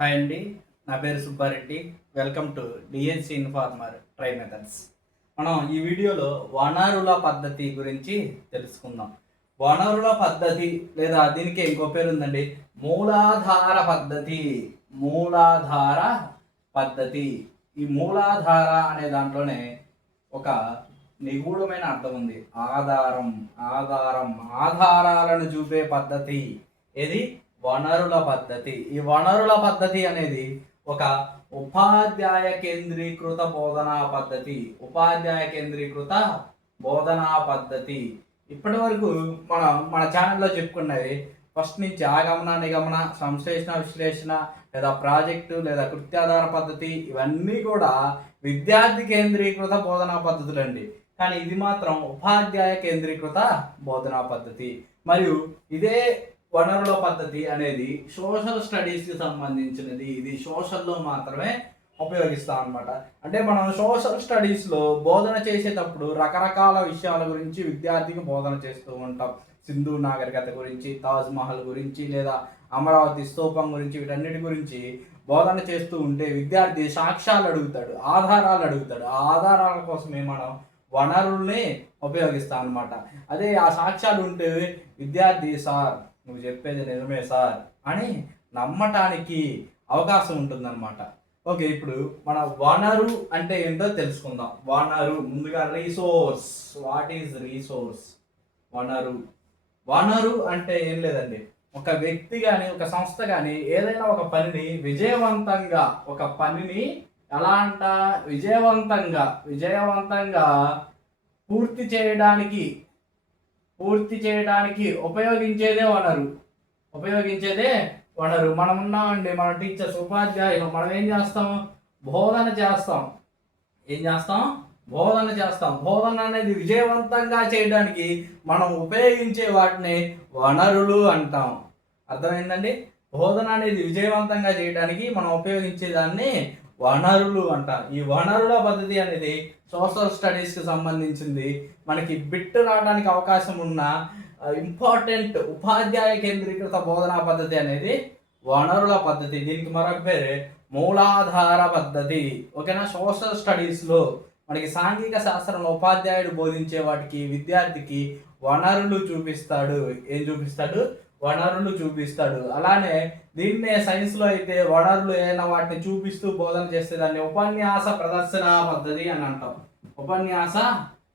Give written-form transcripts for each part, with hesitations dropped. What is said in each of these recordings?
Hi అండి, నా పేరు Subbareddy. Welcome to DNC informer try methods. మనం ఈ వీడియోలో వనరుల పద్ధతి గురించి తెలుసుకుందాం. వనరుల పద్ధతి లేదా దీనికి ఇంకో పేరు ఉందండి, మూలాధార పద్ధతి. మూలాధార పద్ధతి. ఈ మూలాధార అనే దాంట్లోనే ఒక నిగూఢమైన అర్థం ఉంది. ఆధారం, ఆధారం, ఆధారాలను చూపే పద్ధతి. ఏది? వనరుల పద్ధతి. ఈ వనరుల పద్ధతి అనేది ఒక ఉపాధ్యాయ కేంద్రీకృత బోధనా పద్ధతి. ఉపాధ్యాయ కేంద్రీకృత బోధనా పద్ధతి. ఇప్పటి వరకు మన ఛానల్లో చెప్పుకున్నవి ఫస్ట్ నుంచి ఆగమన, నిగమన, సంశ్లేషణ, విశ్లేషణ, లేదా ప్రాజెక్టు, లేదా కృత్యాధార పద్ధతి, ఇవన్నీ కూడా విద్యార్థి కేంద్రీకృత బోధనా పద్ధతులు అండి. కానీ ఇది మాత్రం ఉపాధ్యాయ కేంద్రీకృత బోధనా పద్ధతి. మరియు ఇదే వనరుల పద్ధతి అనేది సోషల్ స్టడీస్కి సంబంధించినది. ఇది సోషల్లో మాత్రమే ఉపయోగిస్తాం అనమాట. అంటే మనం సోషల్ స్టడీస్లో బోధన చేసేటప్పుడు రకరకాల విషయాల గురించి విద్యార్థికి బోధన చేస్తూ ఉంటాం. సింధు నాగరికత గురించి, తాజ్ మహల్ గురించి, లేదా అమరావతి స్తూపం గురించి, వీటన్నిటి గురించి బోధన చేస్తూ ఉంటే విద్యార్థి సాక్ష్యాలు అడుగుతాడు, ఆధారాలు అడుగుతాడు. ఆ ఆధారాల కోసమే మనం వనరుల్ని ఉపయోగిస్తాం అనమాట. అదే ఆ సాక్ష్యాలు ఉంటే విద్యార్థి, సార్ నువ్వు చెప్పేది నిజమే సార్ అని నమ్మటానికి అవకాశం ఉంటుందన్నమాట. ఓకే, ఇప్పుడు మన వనరు అంటే ఏంటో తెలుసుకుందాం. వనరు, ముందుగా రీసోర్స్. What is resource? వనరు. వనరు అంటే ఏం లేదండి, ఒక వ్యక్తి కానీ ఒక సంస్థ కానీ ఏదైనా ఒక పనిని విజయవంతంగా ఎలా అంట, విజయవంతంగా పూర్తి చేయడానికి ఉపయోగించేదే వనరు. మనం ఉన్నామండి, మన టీచర్స్, ఉపాధ్యాయులు, మనం ఏం చేస్తాం? బోధన చేస్తాం. బోధన అనేది విజయవంతంగా చేయడానికి మనం ఉపయోగించే వాటిని వనరులు అంటాం. అర్థమైందండి? బోధన అనేది విజయవంతంగా చేయడానికి మనం ఉపయోగించే దాన్ని వనరులు అంటాం. ఈ వనరుల పద్ధతి అనేది సోషల్ స్టడీస్కి సంబంధించింది. మనకి బిట్ రావడానికి అవకాశం ఉన్న ఇంపార్టెంట్ ఉపాధ్యాయ కేంద్రీకృత బోధనా పద్ధతి అనేది వనరుల పద్ధతి. దీనికి మరొక పేరే మూలాధార పద్ధతి. ఓకేనా? సోషల్ స్టడీస్లో మనకి సాంఘిక శాస్త్రంలో ఉపాధ్యాయుడు బోధించే వాటికి విద్యార్థికి వనరులు చూపిస్తాడు. ఏం చూపిస్తాడు? వనరులు చూపిస్తాడు. అలానే దీన్నే సైన్స్లో అయితే వనరులు ఏదైనా వాటిని చూపిస్తూ బోధన చేస్తే దాన్ని ఉపన్యాస ప్రదర్శన పద్ధతి అని అంటాం. ఉపన్యాస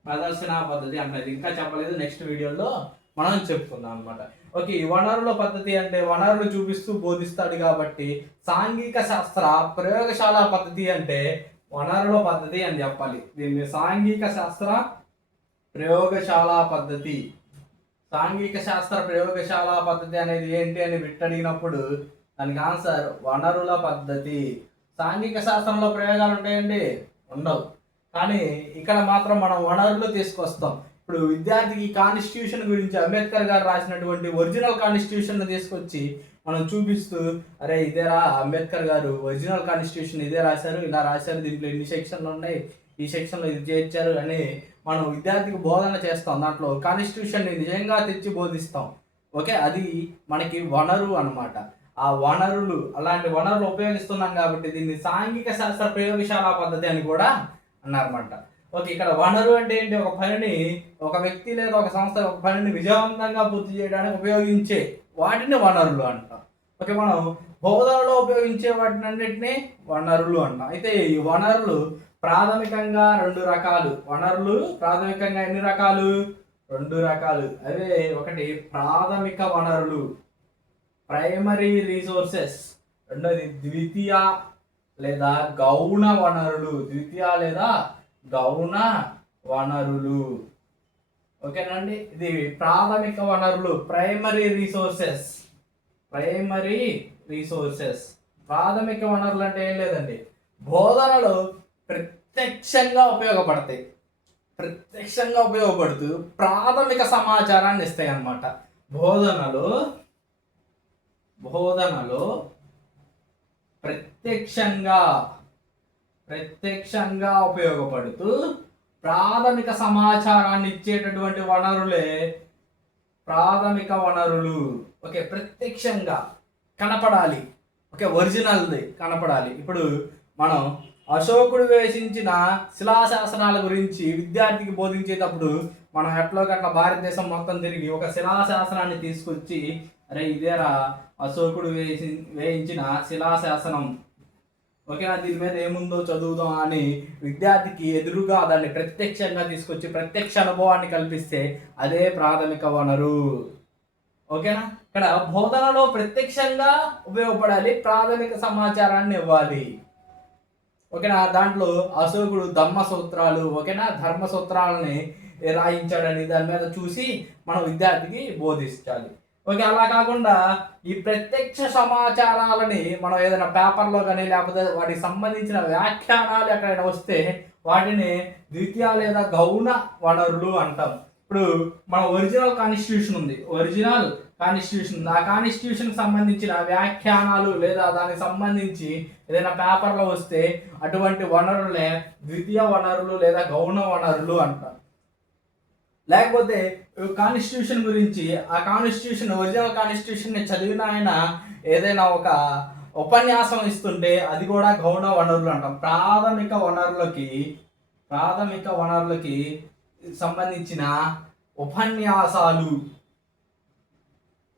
ప్రదర్శన పద్ధతి అంటారు. ఇంకా చెప్పలేదు, నెక్స్ట్ వీడియోలో మనం చెప్పుకుందాం అనమాట. ఓకే, ఈ వనరుల పద్ధతి అంటే వనరులు చూపిస్తూ బోధిస్తాడు కాబట్టి సాంఘిక శాస్త్ర ప్రయోగశాల పద్ధతి అంటే వనరుల పద్ధతి అని చెప్పాలి. దీన్ని సాంఘిక శాస్త్ర ప్రయోగశాల పద్ధతి. సాంఘిక శాస్త్ర ప్రయోగశాల పద్ధతి అనేది ఏంటి అని అడిగినప్పుడు దానికి ఆన్సర్ వనరుల పద్ధతి. సాంఘిక శాస్త్రంలో ప్రయోగాలు ఉంటాయండి? ఉండవు. కానీ ఇక్కడ మాత్రం మనం వనరులు తీసుకొస్తాం. ఇప్పుడు విద్యార్థికి కాన్స్టిట్యూషన్ గురించి అంబేద్కర్ గారు రాసినటువంటి ఒరిజినల్ కాన్స్టిట్యూషన్ తీసుకొచ్చి మనం చూపిస్తూ, అరే ఇదేరా అంబేద్కర్ గారు ఒరిజినల్ కాన్స్టిట్యూషన్ ఇదే రాశారు, ఇలా రాశారు, దీంట్లో ఇన్ని సెక్షన్లు ఉన్నాయి, ఈ సెక్షన్లో ఇది చేర్చారు అని మనం విద్యార్థికి బోధన చేస్తాం. దాంట్లో కాన్స్టిట్యూషన్ని నిజంగా తెచ్చి బోధిస్తాం. ఓకే, అది మనకి వనరు అనమాట. ఆ వనరులు, అలాంటి వనరులు ఉపయోగిస్తున్నాం కాబట్టి దీన్ని సాంఘిక శాస్త్ర ప్రయోగశాల పద్ధతి అని కూడా అన్నారన్నమాట. ఓకే, ఇక్కడ వనరు అంటే ఏంటి? ఒక పనిని, ఒక వ్యక్తి లేదా ఒక సంస్థ ఒక పనిని విజయవంతంగా పూర్తి చేయడానికి ఉపయోగించే వాటిని వనరులు అంటాం. ఓకే, మనం బోధనలో ఉపయోగించే వాటిని అన్నిటినీ వనరులు అంటాం. అయితే ఈ వనరులు ప్రాథమికంగా 2 రకాలు. వనరులు ప్రాథమికంగా ఎన్ని రకాలు? 2 రకాలు. అవే, ఒకటి ప్రాథమిక వనరులు, ప్రైమరీ రీసోర్సెస్. రెండోది ద్వితీయ లేదా గౌణ వనరులు. ఓకేనండి, ఇది ప్రాథమిక వనరులు, ప్రైమరీ రీసోర్సెస్. ప్రాథమిక వనరులు అంటే ఏం లేదండి, బోధనలో ప్రత్యక్షంగా ఉపయోగపడుతూ ప్రాథమిక సమాచారాన్ని ఇస్తాయి అన్నమాట. బోధనలో ప్రత్యక్షంగా ఉపయోగపడుతూ ప్రాథమిక సమాచారాన్ని ఇచ్చేటటువంటి వనరులే ప్రాథమిక వనరులు. ఓకే, ప్రత్యక్షంగా కనపడాలి, ఓకే, ఒరిజినల్ది కనపడాలి. ఇప్పుడు మనం అశోకుడు వేసించిన శిలాశాసనాల గురించి విద్యార్థికి బోధించేటప్పుడు మనం ఎట్లా భారతదేశం మొత్తం తిరిగి ఒక శిలాశాసనాన్ని తీసుకొచ్చి, అరే ఇదేరా అశోకుడు వేయించిన శిలాశాసనం, ఓకేనా, దీని మీద ఏముందో చదువుదాం అని విద్యార్థికి ఎదురుగా దాన్ని ప్రత్యక్షంగా తీసుకొచ్చి ప్రత్యక్ష అనుభవాన్ని కల్పిస్తే అదే ప్రాథమిక వనరు. ఓకేనా, ఇక్కడ బోధనలో ప్రత్యక్షంగా ఉపయోగపడాలి, ప్రాథమిక సమాచారాన్ని ఇవ్వాలి. ఓకేనా, దాంట్లో అశోకుడు ధర్మ సూత్రాలు, ఓకేనా, ధర్మ సూత్రాలని రాయించాడని దాని మీద చూసి మనం విద్యార్థికి బోధించాలి. ఓకే, అలా కాకుండా ఈ ప్రత్యక్ష సమాచారాలని మనం ఏదైనా పేపర్లో కానీ లేకపోతే వాటికి సంబంధించిన వ్యాఖ్యానాలు ఎక్కడైనా వస్తే వాటిని ద్వితీయ లేదా గౌణ వనరులు అంటాం. ఇప్పుడు మన ఒరిజినల్ కాన్స్టిట్యూషన్ ఉంది, ఒరిజినల్ కాన్స్టిట్యూషన్ ఉంది, ఆ కాన్స్టిట్యూషన్కి సంబంధించిన వ్యాఖ్యానాలు లేదా దానికి సంబంధించి ఏదైనా పేపర్లో వస్తే అటువంటి వనరులనే ద్వితీయ వనరులు లేదా గౌణ వనరులు అంటాం. లేకపోతే కాన్స్టిట్యూషన్ గురించి, ఆ కాన్స్టిట్యూషన్ ఒరిజినల్ కాన్స్టిట్యూషన్ని చదివిన ఆయన ఏదైనా ఒక ఉపన్యాసం ఇస్తుంటే అది కూడా గౌణ వనరులు అంటాం. ప్రాథమిక వనరులకి సంబంధించిన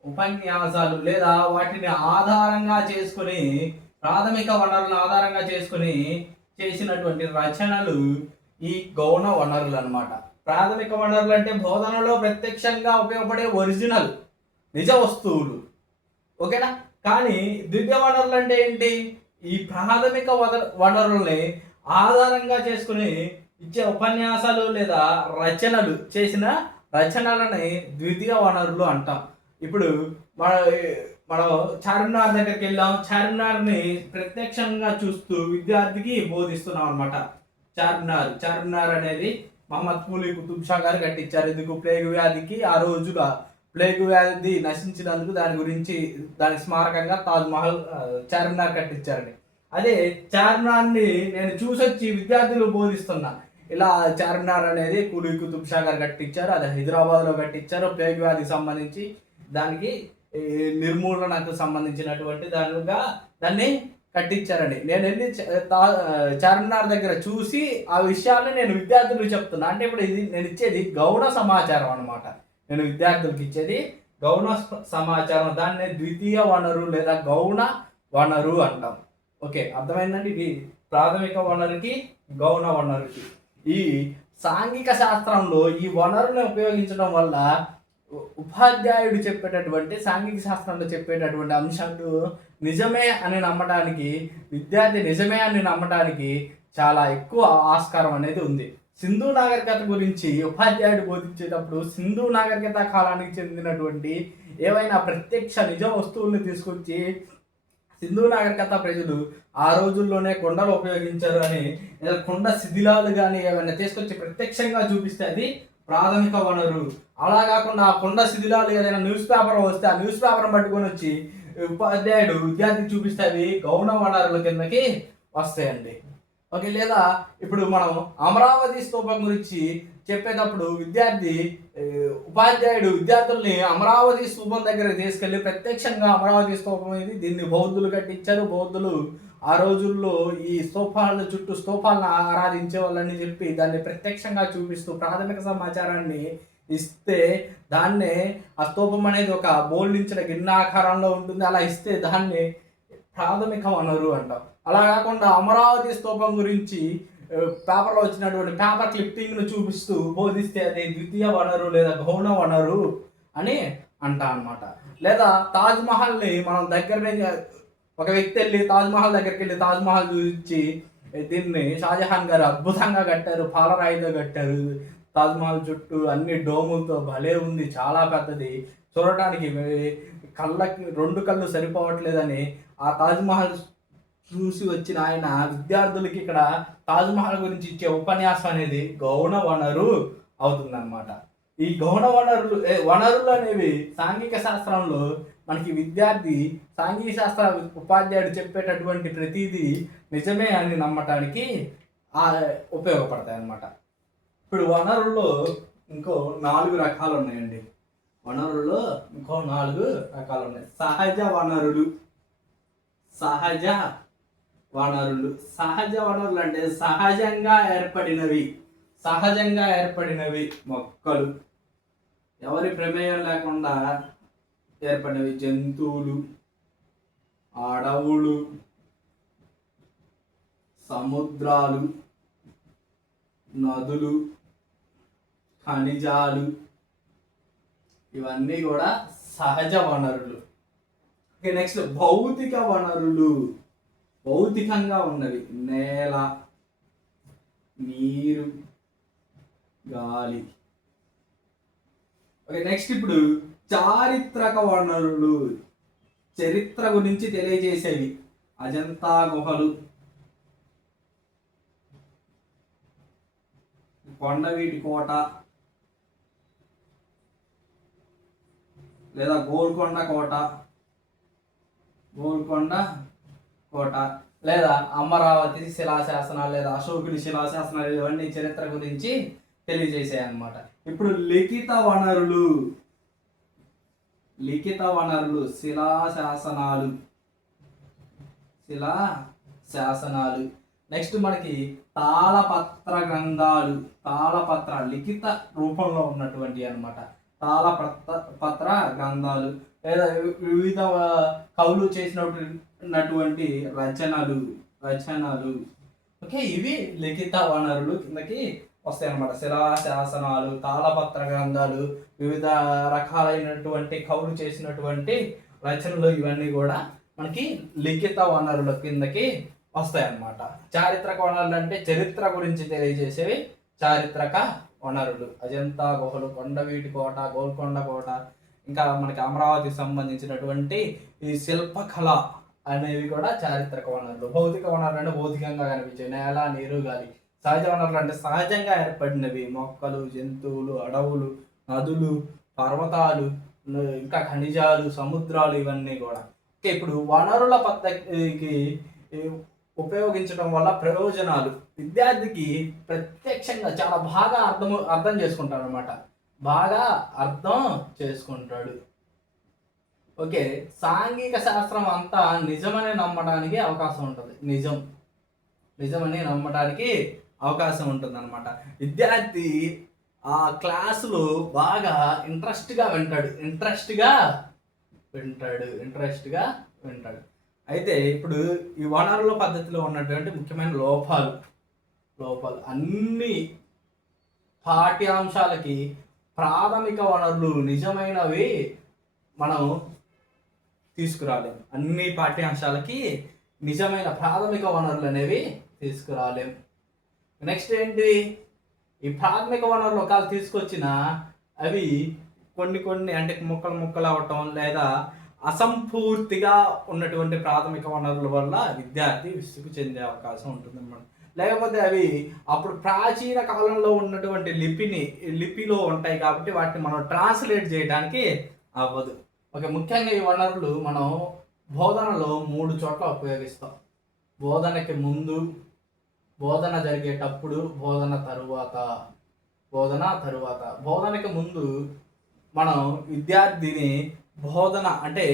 ఉపన్యాసాలు లేదా వాటిని ఆధారంగా చేసుకొని, ప్రాథమిక వనరులను ఆధారంగా చేసుకొని చేసినటువంటి రచనలు ఈ గౌణ వనరులు అన్నమాట. ప్రాథమిక వనరులు అంటే బోధనలో ప్రత్యక్షంగా ఉపయోగపడే ఒరిజినల్ నిజ వస్తువులు, ఓకేనా. కానీ ద్వితీయ వనరులు అంటే ఏంటి? ఈ ప్రాథమిక వనరుల్ని ఆధారంగా చేసుకుని ఇచ్చే ఉపన్యాసాలు లేదా రచనలు, చేసిన రచనలని ద్వితీయ వనరులు అంటాం. ఇప్పుడు మనం చార్మినార్ దగ్గరికి వెళ్ళాం, చార్మినార్ని ప్రత్యక్షంగా చూస్తూ విద్యార్థికి బోధిస్తున్నాం అనమాట. చార్మినార్ అనేది మహమ్మద్ కూలీ కుతుబ్ షా గారు కట్టించారు. ఎందుకు? ప్లేగు వ్యాధికి ఆ రోజుగా ప్లేగు వ్యాధి నశించినందుకు దాని స్మారకంగా తాజ్మహల్ చార్మినార్ కట్టించారని. అదే చార్మినార్ని నేను చూసొచ్చి విద్యార్థులు బోధిస్తున్నా. ఇలా చార్మినార్ అనేది కూలీ కుతుబ్ షా గారు కట్టించారు, అది హైదరాబాద్లో కట్టించారు. ప్లేగు వ్యాధికి సంబంధించి దానికి నిర్మూలనకు సంబంధించినటువంటి దాన్ని కట్టించారని నేను వెళ్ళి చార్మినార్ దగ్గర చూసి ఆ విషయాన్ని నేను విద్యార్థులకు చెప్తున్నా. అంటే ఇప్పుడు ఇది నేను ఇచ్చేది గౌణ సమాచారం అనమాట. నేను విద్యార్థులకు ఇచ్చేది గౌణ సమాచారం, దాన్ని ద్వితీయ వనరు లేదా గౌణ వనరు అంటాం. ఓకే, అర్థమైందండి. ఇది ప్రాథమిక వనరుకి గౌణ వనరుకి. ఈ సాంఘిక శాస్త్రంలో ఈ వనరులను ఉపయోగించడం వల్ల ఉపాధ్యాయుడు చెప్పేటటువంటి సాంఘిక శాస్త్రంలో చెప్పేటటువంటి అంశాలు నిజమే అని నమ్మడానికి, విద్యార్థి నిజమే అని నమ్మడానికి చాలా ఎక్కువ ఆస్కారం అనేది ఉంది. సింధు నాగరికత గురించి ఉపాధ్యాయుడు బోధించేటప్పుడు సింధు నాగరికత కాలానికి చెందినటువంటి ఏవైనా ప్రత్యక్ష నిజ వస్తువుల్ని తీసుకొచ్చి సింధు నాగరికత ప్రజలు ఆ రోజుల్లోనే కొండలు ఉపయోగించారు అని, కొండ శిథిలాలు కానీ ఏమైనా తీసుకొచ్చి ప్రత్యక్షంగా చూపిస్తే అది ప్రాథమిక వనరు. అలా కాకుండా ఆ కొండ శిథిలాలు ఏదైనా న్యూస్ పేపర్ వస్తే ఆ న్యూస్ పేపర్ని పట్టుకొని వచ్చి ఉపాధ్యాయుడు విద్యార్థికి చూపిస్తే అవి గౌణ వనరుల కిందకి వస్తాయండి. ఓకే, లేదా ఇప్పుడు మనం అమరావతి స్తూపం గురించి చెప్పేటప్పుడు ఉపాధ్యాయుడు విద్యార్థుల్ని అమరావతి స్తూపం దగ్గర తీసుకెళ్లి ప్రత్యక్షంగా అమరావతి స్తూపం ఇది, దీన్ని బౌద్ధులు కట్టించారు, బౌద్ధులు ఆ రోజుల్లో ఈ స్తూపాలను ఆరాధించే వాళ్ళని చెప్పి దాన్ని ప్రత్యక్షంగా చూపిస్తూ ప్రాథమిక సమాచారాన్ని ఇస్తే దాన్నే ఆ స్తూపం అనేది ఒక బోల్డించిన గిన్నాకారంలో ఉంటుంది. అలా ఇస్తే దాన్ని ప్రాథమిక వనరు అంటాం. అలా కాకుండా అమరావతి స్తూపం గురించి పేపర్లో వచ్చినటువంటి పేపర్ క్లిప్పింగ్ను చూపిస్తూ బోధిస్తే అది ద్వితీయ వనరు లేదా గౌణ వనరు అని అంటాం అన్నమాట. లేదా తాజ్మహల్ని మనం ఒక వ్యక్తి వెళ్ళి తాజ్మహల్ దగ్గరికి వెళ్ళి తాజ్మహల్ చూపించి దీన్ని షాజహాన్ గారు అద్భుతంగా కట్టారు, పాలరాయితో కట్టారు, తాజ్మహల్ చుట్టూ అన్ని డోములతో భలే ఉంది, చాలా పెద్దది, చూడటానికి కళ్ళకి 2 కళ్ళు సరిపోవట్లేదని ఆ తాజ్మహల్ చూసి వచ్చిన ఆయన విద్యార్థులకి ఇక్కడ తాజ్మహల్ గురించి ఇచ్చే ఉపన్యాసం అనేది గౌణ వనరు అవుతుందన్నమాట. ఈ గౌణ వనరులు అనేవి సాంఘిక శాస్త్రంలో మనకి విద్యార్థి సాంఘిక శాస్త్ర ఉపాధ్యాయుడు చెప్పేటటువంటి ప్రతిదీ నిజమే అని నమ్మటానికి ఉపయోగపడతాయి అన్నమాట. ఇప్పుడు వనరుల్లో ఇంకో 4 రకాలు ఉన్నాయండి. వనరుల్లో ఇంకో 4 రకాలు ఉన్నాయి. సహజ వనరులు, సహజ వనరులు. సహజ వనరులు అంటే సహజంగా ఏర్పడినవి మొక్కలు, ఎవరి ప్రమేయం లేకుండా ఏర్పడినవి. జంతువులు, అడవులు, సముద్రాలు, నదులు, ఖనిజాలు, ఇవన్నీ కూడా సహజ వనరులు. ఓకే, నెక్స్ట్ భౌతిక వనరులు. భౌతికంగా ఉన్నవి. నేల, నీరు, గాలి. ఓకే, నెక్స్ట్ ఇప్పుడు చారిత్రక వనరులు. చరిత్ర గురించి తెలియజేసేవి. అజంతా గుహలు, కొండవీటి కోట లేదా గోల్కొండ కోట లేదా అమరావతి శిలాశాసనాలు లేదా అశోకుని శిలాశాసనాలు, ఇవన్నీ చరిత్ర గురించి తెలియజేసాయి అన్నమాట. ఇప్పుడు లిఖిత వనరులు శిలాశాసనాలు. నెక్స్ట్ మనకి తాళపత్ర గ్రంథాలు. లిఖిత రూపంలో ఉన్నటువంటి అన్నమాట తాళపత్ర గ్రంథాలు లేదా వివిధ కవులు చేసినటువంటి రచనలు. ఓకే, ఇవి లిఖిత వనరులు కిందకి వస్తాయి అన్నమాట. శిలాశాసనాలు, తాళపత్ర గ్రంథాలు, వివిధ రకాలైనటువంటి కవులు చేసినటువంటి రచనలు, ఇవన్నీ కూడా మనకి లిఖిత వనరుల కిందకి వస్తాయి అన్నమాట. చారిత్రక వనరులు అంటే చరిత్ర గురించి తెలియజేసేవి చారిత్రక వనరులు. అజంతా గుహలు, కొండవీటి కోట, గోల్కొండ కోట, ఇంకా మనకి అమరావతికి సంబంధించినటువంటి ఈ శిల్పకళ అనేవి కూడా చారిత్రక వనరులు. భౌతిక వనరులు అంటే భౌతికంగా కనిపించేవి. నేల, నీరు, గాలి. సహజ వనరులు అంటే సహజంగా ఏర్పడినవి. మొక్కలు, జంతువులు, అడవులు, నదులు, పర్వతాలు, ఇంకా ఖనిజాలు, సముద్రాలు, ఇవన్నీ కూడా. ఓకే, ఇప్పుడు వనరుల పద్ధతికి ఉపయోగించడం వల్ల ప్రయోజనాలు. విద్యార్థికి ప్రత్యక్షంగా చాలా బాగా అర్థం చేసుకుంటాడు అన్నమాట. ఓకే, సాంఘిక శాస్త్రం అంతా నిజమని నమ్మడానికి అవకాశం ఉంటుంది. నిజమని నమ్మడానికి అవకాశం ఉంటుంది అనమాట. విద్యార్థి ఆ క్లాసులో బాగా ఇంట్రెస్ట్గా వింటాడు. అయితే ఇప్పుడు ఈ వనరుల పద్ధతిలో ఉన్నటువంటి ముఖ్యమైన లోపాలు అన్ని పాఠ్యాంశాలకి ప్రాథమిక వనరులు నిజమైనవి మనం తీసుకురాలేము. అన్ని పాఠ్యాంశాలకి నిజమైన ప్రాథమిక వనరులు అనేవి తీసుకురాలేము. నెక్స్ట్ ఏంటి, ఈ ప్రాథమిక వనరులు ఒకవేళ తీసుకొచ్చినా అవి కొన్ని అంటే ముక్కలు అవ్వటం లేదా అసంపూర్తిగా ఉన్నటువంటి ప్రాథమిక వనరుల వల్ల విద్యార్థి విసుగు చెందే అవకాశం ఉంటుంది అన్నమాట. లేకపోతే అవి అప్పుడు ప్రాచీన కాలంలో ఉన్నటువంటి లిపిలో ఉంటాయి కాబట్టి వాటిని మనం ట్రాన్స్లేట్ చేయడానికి అవ్వదు. ఓకే, ముఖ్యంగా ఈ వనరులు మనం బోధనలో 3 చోట్ల ఉపయోగిస్తాం. బోధనకి ముందు, బోధన జరిగేటప్పుడు, బోధన తరువాత. బోధనకి ముందు మనం విద్యార్థిని బోధన అంటే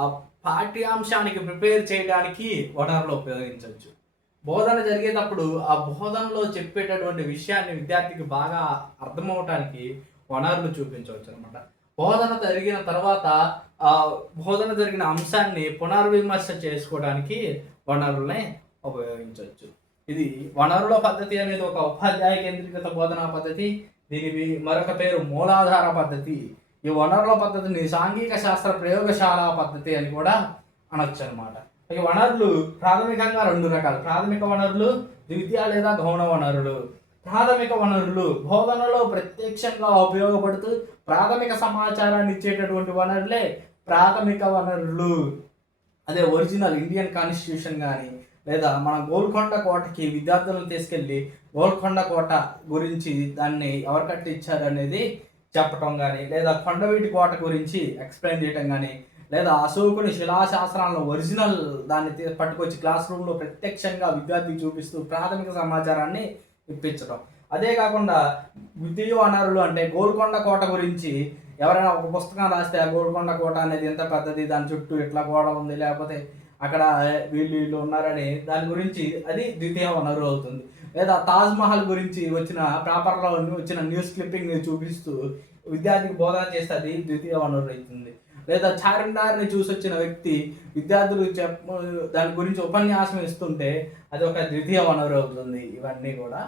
ఆ పాఠ్యాంశానికి ప్రిపేర్ చేయడానికి వనరులు ఉపయోగించవచ్చు. బోధన జరిగేటప్పుడు ఆ బోధనలో చెప్పేటటువంటి విషయాన్ని విద్యార్థికి బాగా అర్థమవటానికి వనరులు చూపించవచ్చు అనమాట. బోధన జరిగిన తర్వాత ఆ బోధన జరిగిన అంశాన్ని పునర్విమర్శ చేసుకోవడానికి వనరులనే ఉపయోగించవచ్చు. ఇది వనరుల పద్ధతి అనేది ఒక ఉపాధ్యాయ కేంద్రీకృత బోధనా పద్ధతి. దీనికి మరొక పేరు మూలాధార పద్ధతి. ఈ వనరుల పద్ధతిని సాంఘిక శాస్త్ర ప్రయోగశాల పద్ధతి అని కూడా అనొచ్చు అనమాట. ఈ వనరులు ప్రాథమికంగా 2 రకాలు. ప్రాథమిక వనరులు, ద్వితీయ లేదా గౌణ వనరులు. ప్రాథమిక వనరులు బోధనలో ప్రత్యక్షంగా ఉపయోగపడుతూ ప్రాథమిక సమాచారాన్ని ఇచ్చేటటువంటి వనరులే ప్రాథమిక వనరులు. అదే ఒరిజినల్ ఇండియన్ కాన్స్టిట్యూషన్ కానీ లేదా మన గోల్కొండ కోటకి విద్యార్థులను తీసుకెళ్ళి గోల్కొండ కోట గురించి దాన్ని ఎవరు కట్టించారు అనేది చెప్పటం కానీ, లేదా కొండవీటి కోట గురించి ఎక్స్ప్లెయిన్ చేయటం కానీ, లేదా అశోకుని శిలాశాస్త్రాలను ఒరిజినల్ దాన్ని పట్టుకొచ్చి క్లాస్ రూమ్లో ప్రత్యక్షంగా విద్యార్థికి చూపిస్తూ ప్రాథమిక సమాచారాన్ని ఇప్పించడం. అదే కాకుండా ద్వితీయ వనరులు అంటే గోల్కొండ కోట గురించి ఎవరైనా ఒక పుస్తకం రాస్తే ఆ గోల్కొండ కోట అనేది ఎంత పెద్దది, దాని చుట్టూ ఎట్లా గోడ ఉంది, లేకపోతే అక్కడ వీళ్ళు వీళ్ళు ఉన్నారని దాని గురించి అది ద్వితీయ వనరు అవుతుంది. లేదా తాజ్ మహల్ గురించి వచ్చిన పేపర్లో వచ్చిన న్యూస్ క్లిప్పింగ్ చూపిస్తూ విద్యార్థికి బోధన చేస్తే అది ద్వితీయ వనరు అవుతుంది. లేదా చార్మినార్ని చూసి వచ్చిన వ్యక్తి విద్యార్థులు దాని గురించి ఉపన్యాసం ఇస్తుంటే అది ఒక ద్వితీయ వనరు అవుతుంది. ఇవన్నీ కూడా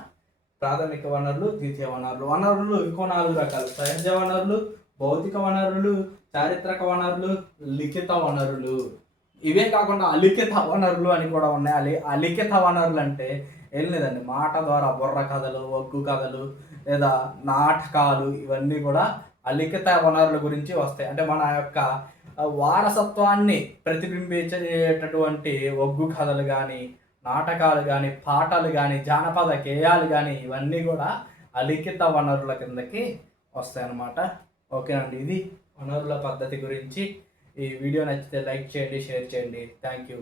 ప్రాథమిక వనరులు, ద్వితీయ వనరులు. వనరులు ఇంకో 4 రకాలు: సహజ వనరులు, భౌతిక వనరులు, చారిత్రక వనరులు, లిఖిత వనరులు. ఇవే కాకుండా అలిఖిత వనరులు అని కూడా ఉన్నాయి. అలిఖిత వనరులు అంటే ఏం లేదండి, మాట ద్వారా బుర్ర కథలు, ఒగ్గు కథలు లేదా నాటకాలు, ఇవన్నీ కూడా అలిఖిత వనరుల గురించి వస్తాయి. అంటే మన యొక్క వారసత్వాన్ని ప్రతిబింబించేటటువంటి ఒగ్గు కథలు కానీ, నాటకాలు కానీ, పాటలు కానీ, జానపద గేయాలు కానీ, ఇవన్నీ కూడా అలిఖిత వనరుల కిందకి వస్తాయన్నమాట. ఓకేనండి, ఇది వనరుల పద్ధతి గురించి. ఈ వీడియో నచ్చితే లైక్ చేయండి, షేర్ చేయండి. Thank you.